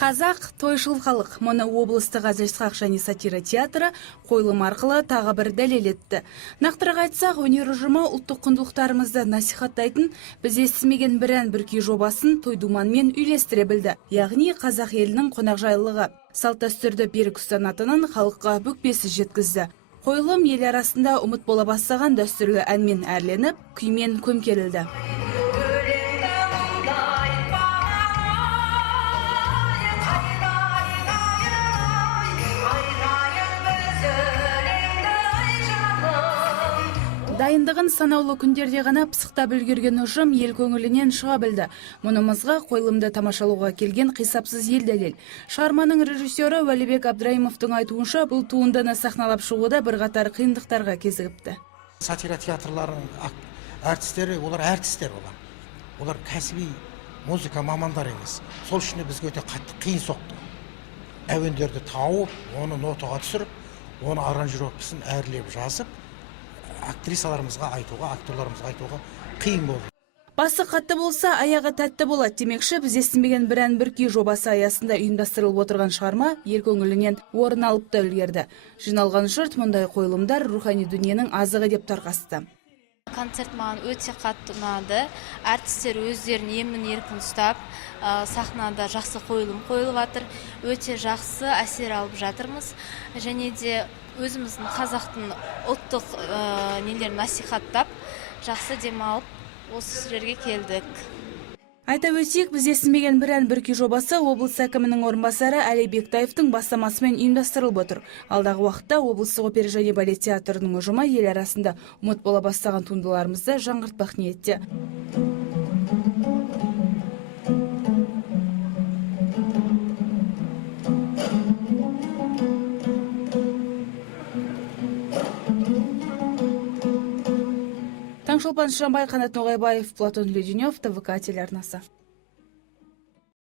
Қазақ тойшыл халық. Мұны облыстық Әзілсқақ және сатира театры қойылым арқылы тағы бір дәлел етті. Нақтырақ айтсақ, өнер ұжымы ұлттық құндылықтарымызды насихаттайтын біз естімеген бір ән бір күй жобасын той-думанмен үйлестіре білді. Яғни қазақ елінің қонақжайлылығы, салт-дәстүрді берік ұстанатынын халыққа бүкпесіз жеткізді. Қойылым ел арасында ұмыт бола бастаған дәстүрлі әнмен әрленіп, күймен көмкерілді. Дайындығын санаулы күндерде ғана пысықтап үлгерген ұжым ел көңілінен шыға білді. Мұнымызға қойылымды тамашалауға келген қисапсыз ел дәлел. Шығарманың режиссері Уәлибек Абдраимовтың айтуынша, бұл туындыны сахналап шығуда бірқатар қиындықтарға кезігіпті. Сатира театрларының әртістері, олар әртістер олар. Олар кәсіби музыка мамандар емес. Сол үшін бізге өте қатты қиын соқты. Әуендерді тауып, оны нотаға түсіріп, оны аранжировкасын әрлеп жазып, актрисаларымызға айтуға, актерларымызға айтуға қиын болды. Басы қатты болса, аяғы тәтті болады демекші, біз естімеген бір ән бір күй жобасы аясында ұйымдастырылып отырған шығарма ел көңілінен орын алып та үлгерді. Жиналған жұрт мұндай қойылымдар рухани дүниенің азығы деп тарқасты. Концерт маған өте қатты ұнады. Әртістер өздерін емін-еркін ұстап, сахнада жақсы қойылым қойылып жатыр. Өте жақсы әсер алып жатырмыз. Және де өзіміздің қазақтың ұлттық нелерін насихаттап, жақсы демалып, осы жерге келдік. Айта өтсек, біз естімеген бір ән бір күй жобасы облыс әкімінің орынбасары Әли Бектаевтың бастамасымен ұйымдастырылып отыр. Алдағы уақытта облыстық опера және балет театрының ұжымы ел арасында ұмыт бола бастаған туындыларымызды жаңғыртпақ ниетте. Таңшолпан Шамбай, Қанат Ноғайбаев, Платон Леденев, ТВК телеарнасы.